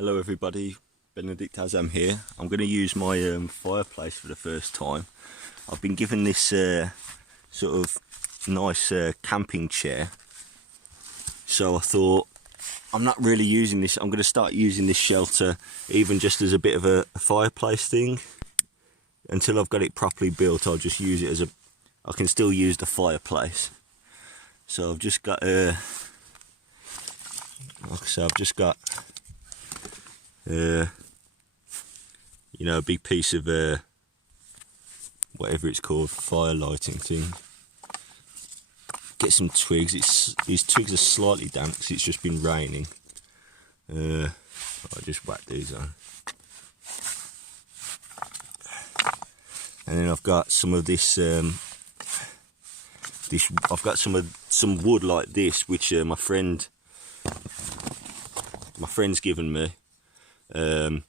Hello everybody, benedictazam here. I'm going to use my fireplace for the first time. I've been given this sort of nice camping chair, so I thought I'm not really using this. I'm going to start using this shelter even just as a bit of a fireplace thing. Until I've got it properly built, I'll just use it as I can still use the fireplace. So I've just got like I say, I've just got you know, a big piece of whatever it's called, fire lighting thing. Get some twigs. These twigs are slightly damp because it's just been raining. I'll just whack these on. And then I've got some of this. I've got some wood like this, which my friend's given me. The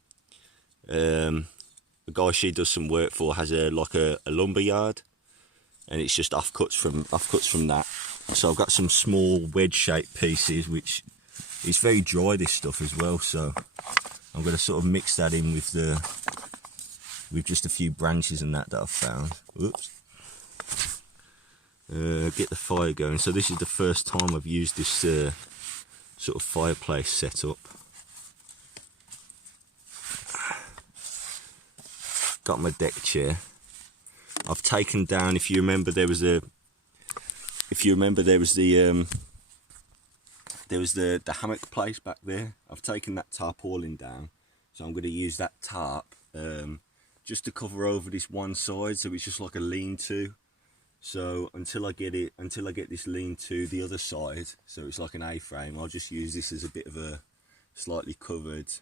guy she does some work for has like a lumber yard, and it's just offcuts from that. So I've got some small wedge-shaped pieces, which is very dry, this stuff as well. So I'm going to sort of mix that in with just a few branches and that I've found. Oops. Get the fire going. So this is the first time I've used this sort of fireplace setup. Got my deck chair. I've taken down, if you remember, there was the hammock place back there. I've taken that tarpaulin down, so I'm going to use that tarp just to cover over this one side, so it's just like a lean-to. So until I get this lean-to the other side, so it's like an A-frame, I'll just use this as a bit of a slightly covered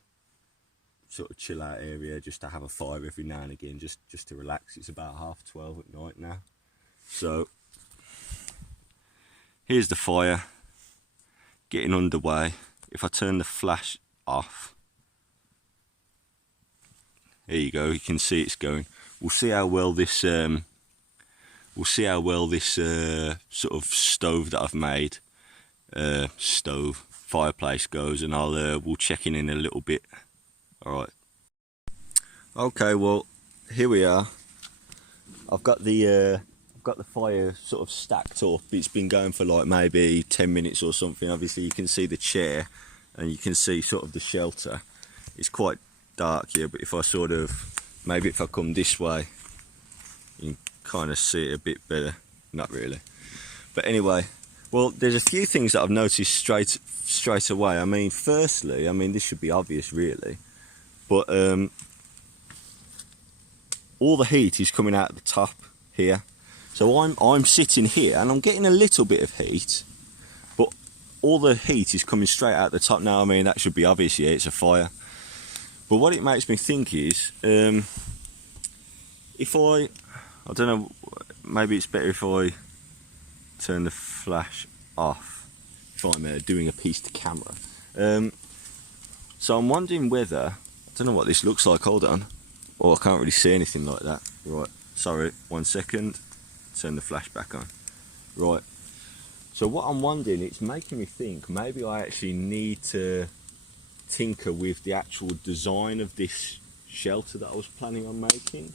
sort of chill out area, just to have a fire every now and again, just to relax. It's about 12:30 at night now. So here's the fire getting underway. If I turn the flash off, there you go, you can see it's going. We'll see how well this sort of stove that I've made, fireplace goes, and we'll check in a little bit. Alright. Okay, well, here we are. I've got the fire sort of stacked up. It's been going for like maybe 10 minutes or something. Obviously you can see the chair and you can see sort of the shelter. It's quite dark here, but if I maybe if I come this way, you can kind of see it a bit better. Not really. But anyway, well, there's a few things that I've noticed straight away. I mean, firstly, this should be obvious really, but all the heat is coming out at the top here. So I'm sitting here and I'm getting a little bit of heat, but all the heat is coming straight out the top. Now, that should be obvious, yeah, it's a fire. But what it makes me think is, if I don't know, maybe it's better if I turn the flash off if I'm doing a piece to camera. So I'm wondering whether, I don't know what this looks like, hold on. Oh, I can't really see anything like that. Right, sorry, 1 second. Turn the flash back on. Right, so what I'm wondering, it's making me think maybe I actually need to tinker with the actual design of this shelter that I was planning on making,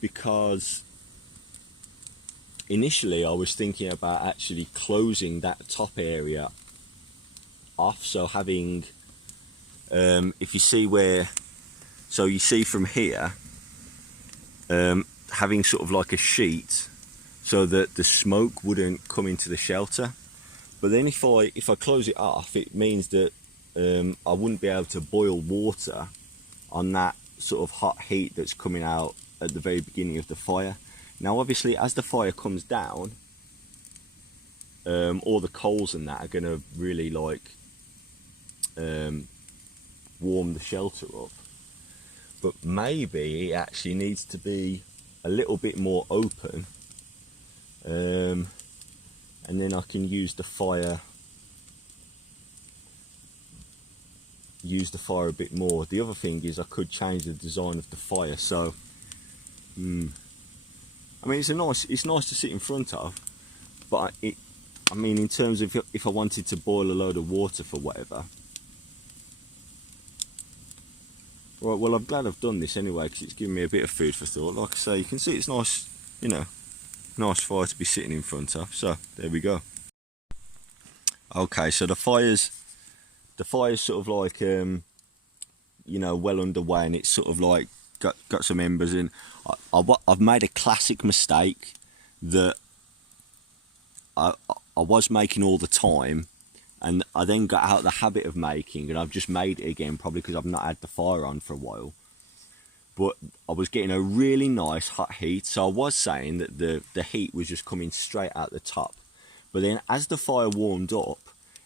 because initially I was thinking about actually closing that top area off, so having if you see so you see from here, having sort of like a sheet so that the smoke wouldn't come into the shelter. But then if I close it off, it means that I wouldn't be able to boil water on that sort of hot heat that's coming out at the very beginning of the fire. Now obviously as the fire comes down, all the coals and that are going to really like warm the shelter up. But maybe it actually needs to be a little bit more open, and then I can use the fire a bit more. The other thing is I could change the design of the fire. So it's nice to sit in front of, but in terms of if I wanted to boil a load of water for whatever, Right, well, I'm glad I've done this anyway, because it's given me a bit of food for thought. Like I say, you can see it's nice, you know, nice fire to be sitting in front of. So there we go. Okay, so the fire's sort of like you know, well underway, and it's sort of like got some embers in. I've made a classic mistake that I was making all the time, and I then got out of the habit of making, and I've just made it again, probably because I've not had the fire on for a while. But I was getting a really nice hot heat, so I was saying that the heat was just coming straight out the top. But then as the fire warmed up,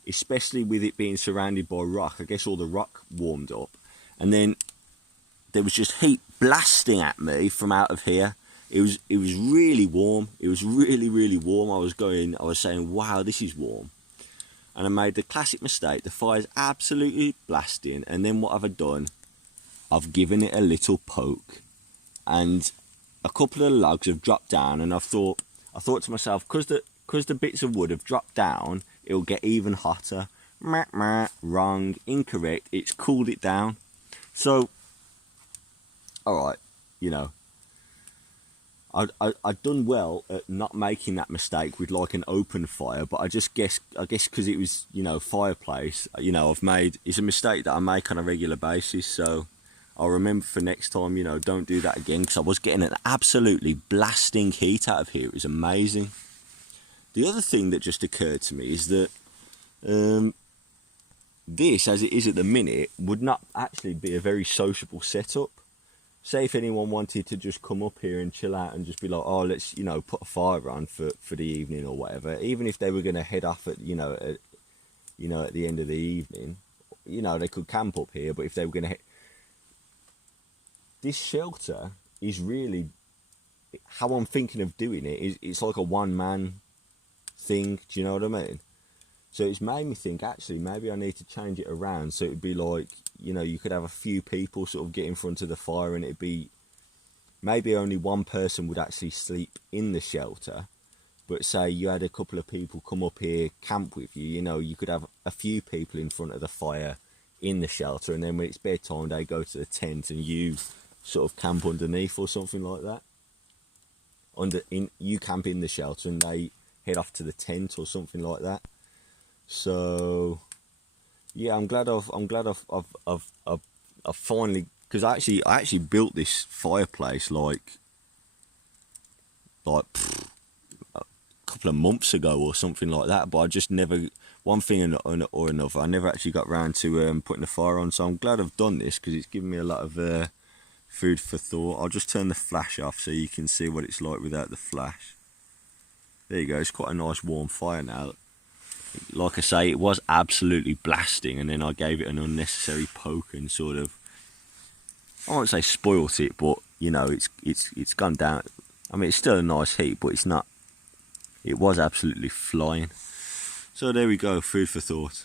especially with it being surrounded by rock, I guess all the rock warmed up, and then there was just heat blasting at me from out of here. It was really warm. It was really warm. I was saying, wow, this is warm. And I made the classic mistake. The fire's absolutely blasting, and then what have I done? I've given it a little poke, and a couple of logs have dropped down, and I thought to myself, because the bits of wood have dropped down, it'll get even hotter. Wrong, incorrect. It's cooled it down. So, all right, you know, I'd done well at not making that mistake with like an open fire, but I guess because it was, you know, fireplace, you know, it's a mistake that I make on a regular basis. So I'll remember for next time, you know, don't do that again, because I was getting an absolutely blasting heat out of here. It was amazing. The other thing that just occurred to me is that this, as it is at the minute, would not actually be a very sociable setup. Say if anyone wanted to just come up here and chill out and just be like, oh, let's, you know, put a fire on for the evening or whatever, even if they were going to head off at, you know, at the end of the evening, you know, they could camp up here. But if they were going to this shelter is really, how I'm thinking of doing it is, it's like a one-man thing. Do you know what I mean? So it's made me think, actually, maybe I need to change it around, so it would be like, you know, you could have a few people sort of get in front of the fire, and it'd be maybe only one person would actually sleep in the shelter. But say you had a couple of people come up here, camp with you, you know, you could have a few people in front of the fire in the shelter, and then when it's bedtime, they go to the tent and you sort of camp underneath or something like that. You camp in the shelter and they head off to the tent or something like that. So yeah, I'm glad I've finally, because I actually built this fireplace like a couple of months ago or something like that, but I just never, one thing or another, I never actually got round to putting the fire on. So I'm glad I've done this, because it's given me a lot of food for thought. I'll just turn the flash off so you can see what it's like without the flash. There you go. It's quite a nice warm fire now. Like I say, it was absolutely blasting, and then I gave it an unnecessary poke and sort of, I won't say spoilt it, but you know, it's gone down. I mean, it's still a nice heat, but it's not. It was absolutely flying. So there we go, food for thought.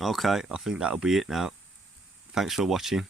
Okay, I think that'll be it now. Thanks for watching.